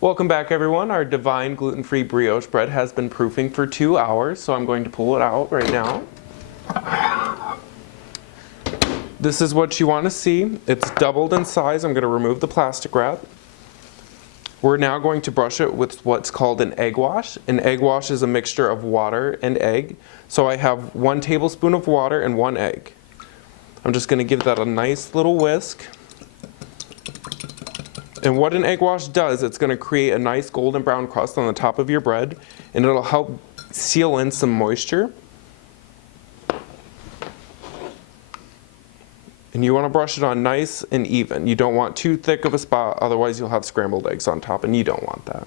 Welcome back everyone. Our divine gluten-free brioche bread has been proofing for 2 hours, so I'm going to pull it out right now. This is what you want to see. It's doubled in size. I'm going to remove the plastic wrap. We're now going to brush it with what's called an egg wash. An egg wash is a mixture of water and egg. So I have 1 tablespoon of water and 1 egg. I'm just going to give that a nice little whisk. And what an egg wash does, it's going to create a nice golden brown crust on the top of your bread, and it'll help seal in some moisture. And you want to brush it on nice and even. You don't want too thick of a spot, otherwise you'll have scrambled eggs on top, and you don't want that.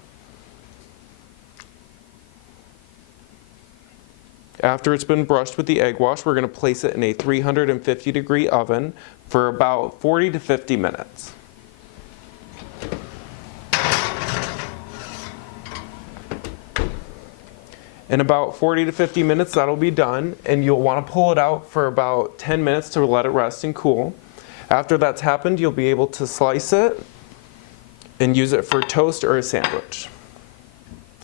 After it's been brushed with the egg wash, we're going to place it in a 350-degree oven for about 40 to 50 minutes. In about 40 to 50 minutes, that'll be done, and you'll want to pull it out for about 10 minutes to let it rest and cool. After that's happened, you'll be able to slice it and use it for toast or a sandwich.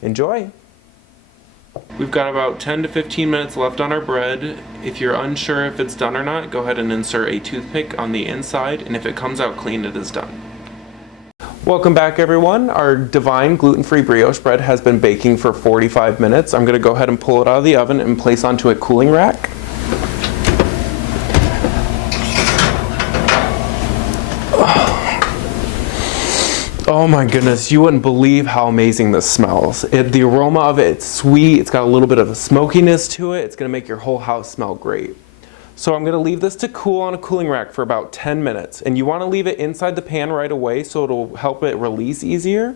Enjoy! We've got about 10 to 15 minutes left on our bread. If you're unsure if it's done or not, go ahead and insert a toothpick on the inside, and if it comes out clean, it is done. Welcome back everyone. Our divine gluten-free brioche bread has been baking for 45 minutes. I'm going to go ahead and pull it out of the oven and place onto a cooling rack. Oh my goodness, you wouldn't believe how amazing this smells. The aroma of it's sweet, it's got a little bit of a smokiness to it. It's going to make your whole house smell great. So I'm going to leave this to cool on a cooling rack for about 10 minutes. And you want to leave it inside the pan right away so it'll help it release easier.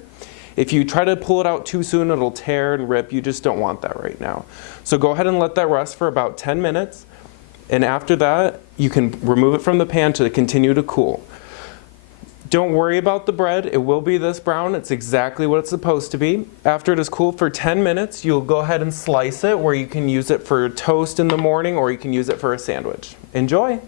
If you try to pull it out too soon, it'll tear and rip. You just don't want that right now. So go ahead and let that rest for about 10 minutes. And after that, you can remove it from the pan to continue to cool. Don't worry about the bread. It will be this brown. It's exactly what it's supposed to be. After it is cooled for 10 minutes, you'll go ahead and slice it where you can use it for toast in the morning or you can use it for a sandwich. Enjoy!